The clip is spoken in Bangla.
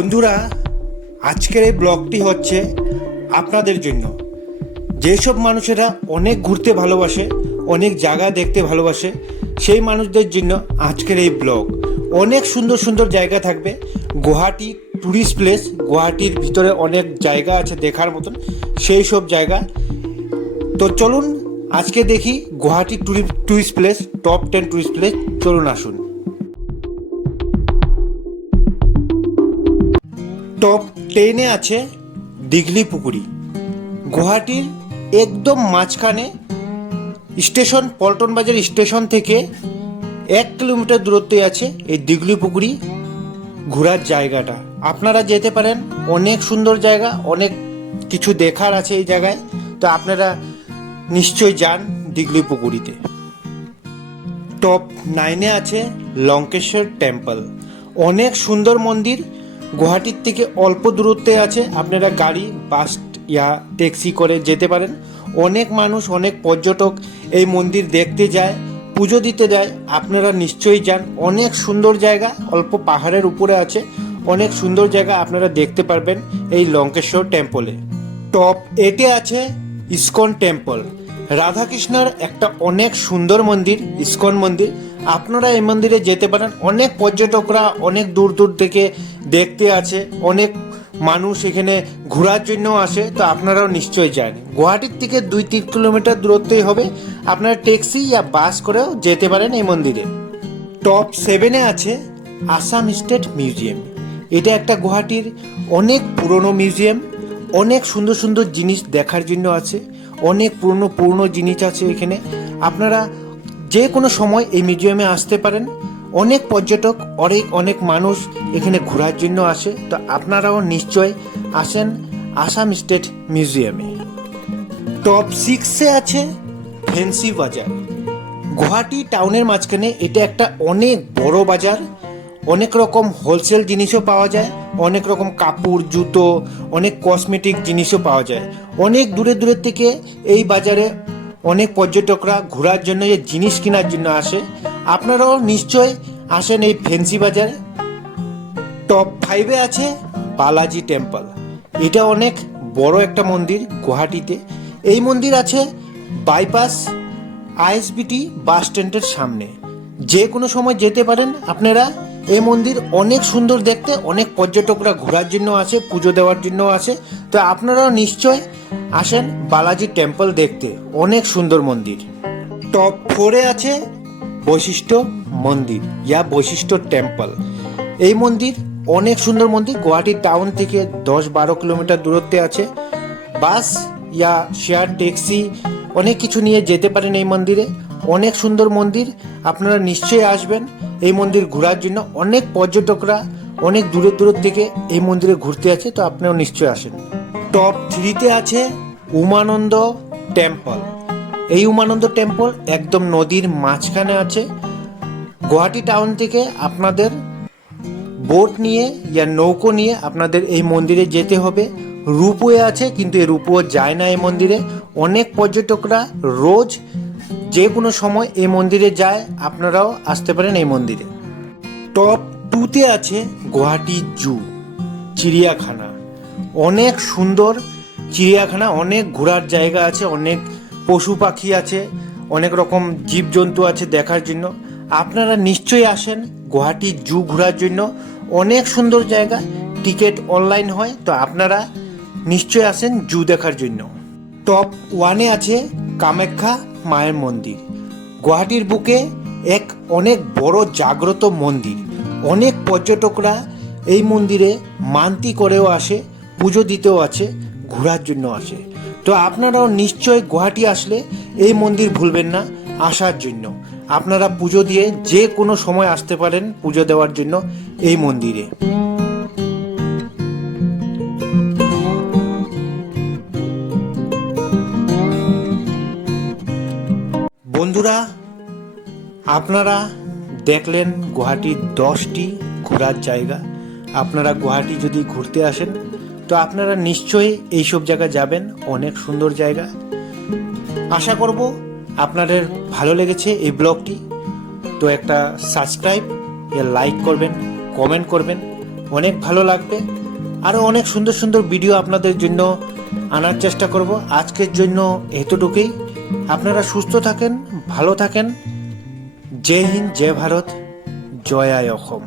বন্ধুরা, আজকের এই ব্লগটি হচ্ছে আপনাদের জন্য। যেসব মানুষেরা অনেক ঘুরতে ভালোবাসে, অনেক জায়গা দেখতে ভালোবাসে, সেই মানুষদের জন্য আজকের এই ব্লগ। অনেক সুন্দর সুন্দর জায়গা থাকবে। গুয়াহাটি ট্যুরিস্ট প্লেস, গুয়াহাটির ভিতরে অনেক জায়গা আছে দেখার মতন, সেই সব জায়গা। তো চলুন আজকে দেখি Guwahati tourist place, top 10 tourist place. চলুন আসুন। টপ 10-এ আছে দিঘলি পুকুরি। গুয়াহাটির একদম মাঝখানে স্টেশন, পল্টন বাজার স্টেশন থেকে 1 কিলোমিটার দূরত্বে আছে এই দিঘলি পুকুরি ঘোরার জায়গাটা। আপনারা যেতে পারেন, অনেক সুন্দর জায়গা, অনেক কিছু দেখার আছে এই জায়গায়। তো আপনারা নিশ্চয়ই যান দিঘলি পুকুরিতে। টপ 9-এ আছে লঙ্কেশ্বর টেম্পল। অনেক সুন্দর মন্দির, গুয়াহাটির থেকে অল্প দূরত্বে আছে। আপনারা গাড়ি, বাস ইয়া ট্যাক্সি করে যেতে পারেন। অনেক মানুষ, অনেক পর্যটক এই মন্দির দেখতে যায়, পুজো দিতে যায়। আপনারা নিশ্চয়ই যান। অনেক সুন্দর জায়গা, অল্প পাহাড়ের উপরে আছে, অনেক সুন্দর জায়গা আপনারা দেখতে পারবেন এই লঙ্কেশ্বর টেম্পলে। টপ 8-এ আছে ইস্কন টেম্পল। রাধাকৃষ্ণের একটা অনেক সুন্দর মন্দির, ইস্কন মন্দির। আপনারা এই মন্দিরে যেতে পারেন। অনেক পর্যটকরা অনেক দূর দূর থেকে দেখতে আছে, অনেক মানুষ এখানে ঘোরার জন্য আসে। তো আপনারাও নিশ্চয়ই যান। গুয়াহাটির থেকে 2-3 কিলোমিটার দূরত্বই হবে। আপনারা ট্যাক্সি বা বাস করেও যেতে পারেন এই মন্দিরে। টপ 7-এ আছে আসাম স্টেট মিউজিয়াম। এটা একটা গুয়াহাটির অনেক পুরনো মিউজিয়াম। অনেক সুন্দর সুন্দর জিনিস দেখার জন্য আছে, অনেক পুরনো জিনিস আছে এখানে। আপনারা যে কোনো সময় এই মিউজিয়ামে আসতে পারেন। অনেক পর্যটক, অনেক মানুষ এখানে ঘোরার জন্য আসে। তো আপনারাও নিশ্চয় আসেন আসাম স্টেট মিউজিয়ামে। টপ 6-এ আছে ফ্যান্সি বাজার। গুয়াহাটি টাউনের মাঝখানে এটা একটা অনেক বড় বাজার। অনেক রকম হোলসেল জিনিসও পাওয়া যায়, অনেক রকম কাপড়, জুতো, অনেক কসমেটিক জিনিসও পাওয়া যায়। অনেক দূরে দূরের থেকে এই বাজারে অনেক পর্যটকরা ঘোরার জন্য, এই জিনিস কেনার জন্য আসে। আপনারাও নিশ্চয় আসেন এই ফ্যান্সি বাজারে। টপ 5-এ আছে বালাজি টেম্পল। এটা অনেক বড় একটা মন্দির গুয়াহাটিতে। এই মন্দির আছে বাইপাস আইএসবিটি বাস স্ট্যান্ডের সামনে। যে কোনো সময় যেতে পারেন আপনারা। এই মন্দির অনেক সুন্দর দেখতে, অনেক পর্যটকরা ঘোরার জন্য আসে, পুজো দেওয়ার জন্য আসে। তো আপনারাও নিশ্চয় আসেন বালাজি টেম্পল দেখতে, অনেক সুন্দর মন্দির। টপ 4-এ আছে বৈশিষ্ট্য মন্দির ইয়া বৈশিষ্ট্য টেম্পল। এই মন্দির অনেক সুন্দর মন্দির। গুয়াহাটি টাউন থেকে 10-12 কিলোমিটার দূরত্বে আছে। বাস ইয়া শেয়ার ট্যাক্সি অনেক কিছু নিয়ে যেতে পারেন এই মন্দিরে। অনেক সুন্দর মন্দির, আপনারা নিশ্চয়ই আসবেন এই মন্দির ঘোরার জন্য। অনেক পর্যটকরা অনেক দূরের থেকে এই মন্দিরে ঘুরতে আছে। তো আপনারাও নিশ্চয়ই আসেন। টপ 3-তে আছে উমানন্দ টেম্পল। এই উমানন্দ টেম্পল একদম নদীর মাঝখানে আছে। গুয়াহাটি টাউন থেকে আপনাদের বোট নিয়ে ইয়া নৌকো নিয়ে আপনাদের এই মন্দিরে যেতে হবে। রূপওয়ে আছে, কিন্তু এই রূপওয়ে যায় না এই মন্দিরে। অনেক পর্যটকরা রোজ যে কোনো সময় এই মন্দিরে যায়। আপনারাও আসতে পারেন এই মন্দিরে। টপ 2-তে আছে গুয়াহাটি জু, চিড়িয়াখানা। অনেক সুন্দর চিড়িয়াখানা, অনেক ঘোরার জায়গা আছে, অনেক পশু পাখি আছে, অনেক রকম জীবজন্তু আছে দেখার জন্য। আপনারা নিশ্চয়ই আসেন গুয়াহাটি জু ঘোরার জন্য। অনেক সুন্দর জায়গা, টিকিট অনলাইন হয়। তো আপনারা নিশ্চয়ই আসেন জু দেখার জন্য। টপ 1-এ আছে কামাখ্যা মায়ের মন্দির। গুয়াহাটির বুকে এক অনেক বড় জাগ্রত মন্দির। অনেক পর্যটকরা এই মন্দিরে মানতি করেও আসে, পুজো দিতেও আছে, ঘোরার জন্য আসে। তো আপনারাও নিশ্চয় গুয়াহাটি আসলে এই মন্দির ভুলবেন না আসার জন্য। আপনারা পুজো দিয়ে যে কোনো সময় আসতে পারেন পুজো দেওয়ার জন্য এই মন্দিরে। বন্ধুরা, আপনারা দেখলেন গুয়াহাটির 10টি ঘোরার জায়গা। আপনারা গুয়াহাটি যদি ঘুরতে আসেন তো আপনারা নিশ্চয়ই এইসব জায়গা যাবেন, অনেক সুন্দর জায়গা। আশা করব আপনাদের ভালো লেগেছে এই ব্লগটি। তো একটা সাবস্ক্রাইব, লাইক করবেন, কমেন্ট করবেন। অনেক ভালো লাগবে। আরও অনেক সুন্দর সুন্দর ভিডিও আপনাদের জন্য আনার চেষ্টা করব। আজকের জন্য এতটুকুই। আপনারা সুস্থ থাকেন, ভালো থাকেন। জয় হিন্দ, জয় ভারত, জয় আয় অসম।